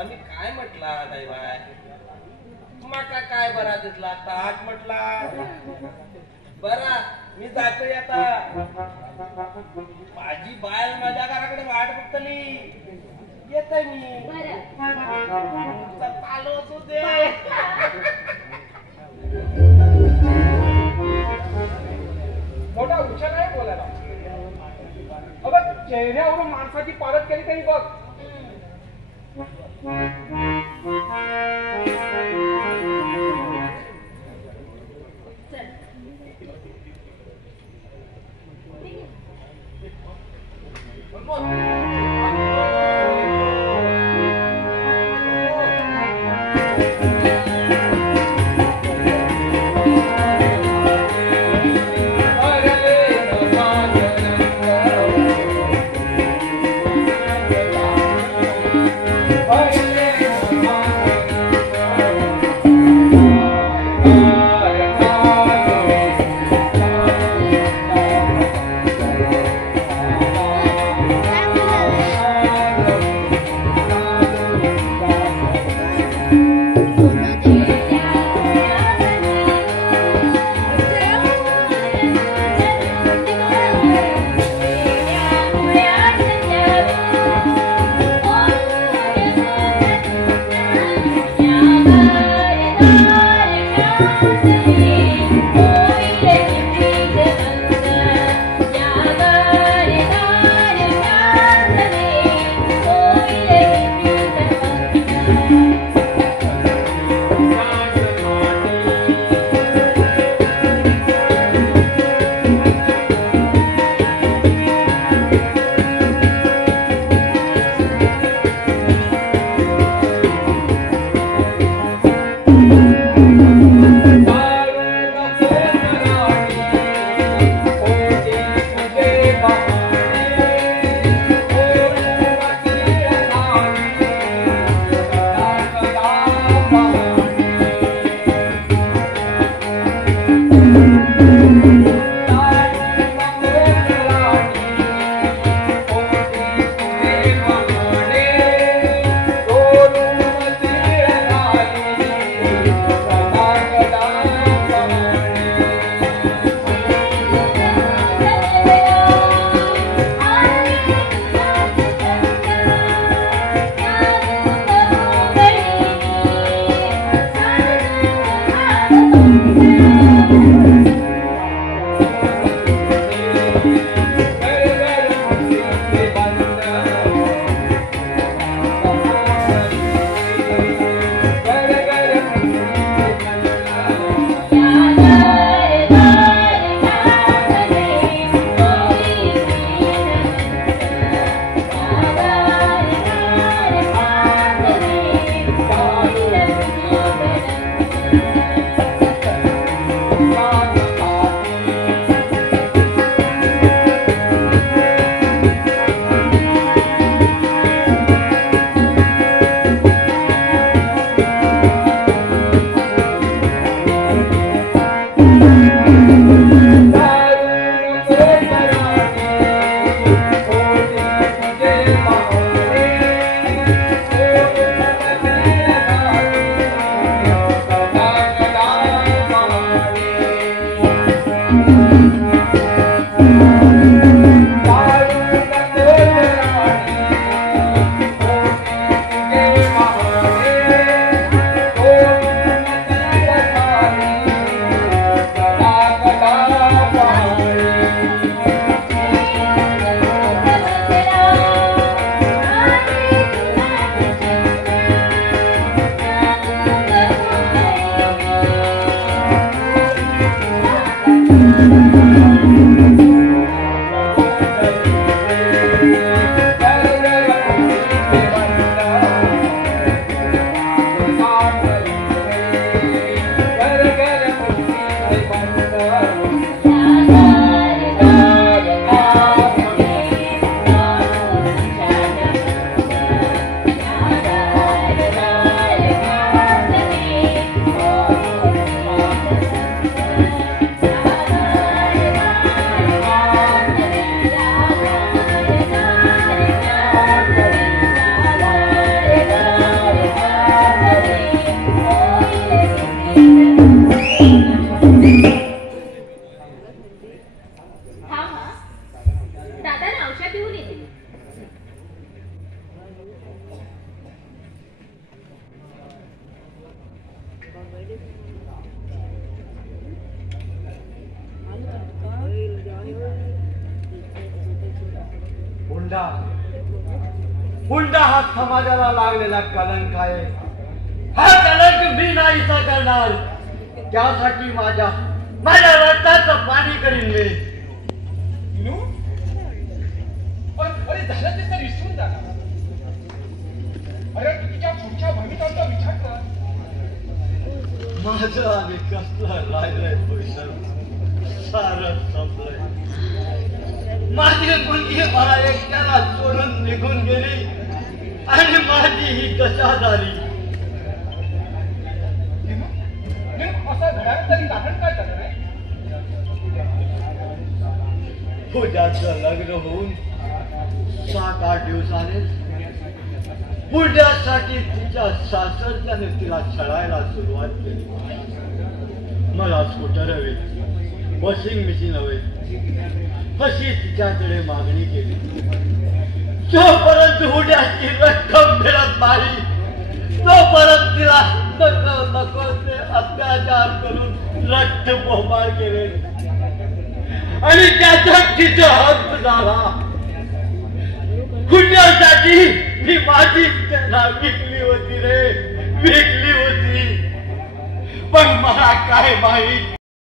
आम्ही काय म्हटला नाही बाय माका काय बरा दिसला ताट म्हटला बरा मी जातोय आता माझी बायल माझ्या घराकडे वाट बघतली येतोय मी चालो तू दे मोठा हुशार आहे बोलायला अगं चेहऱ्यावरून माणसाची पारख केली तरी बघ हा समाजाला लागलेला कलंक आहे. हा कलंक मी नाहीसा करणार. त्यासाठी माझ्या रक्ताचं पाणी करीन मी. विनू, अरे झालं ते तर विसरून जा ना. अरे तुझ्या पुढच्या भवितव्याचा विचार कर. माझं आणि कसलं राहिलंय पैसा सारं संपलंय. माझी मुलगी मला एकट्याला सोडून निघून गेली आणि माझी ही दशा झाली. असं घरातलं कारण काय झालं रे? पूजाचं लग्न होऊन 7-8 दिवसाने पूजासाठी तिच्या सासरच्याने तिला छळायला सुरुवात केली. मला स्कूटर हवे, वॉशिंग मशीन हवे अशी तिच्याकडे मागणी केली. जोपर्यंत उद्याची रक्कम मिळत नाही तोपर्यंत तिला नको ते अत्याचार करून रक्तबोंबाळ केले आणि त्याच्यात तिचा हक्क झाला. पुण्यासाठी मी माझी त्यांना विकली होती रे, विकली होती. पण मला काय माहित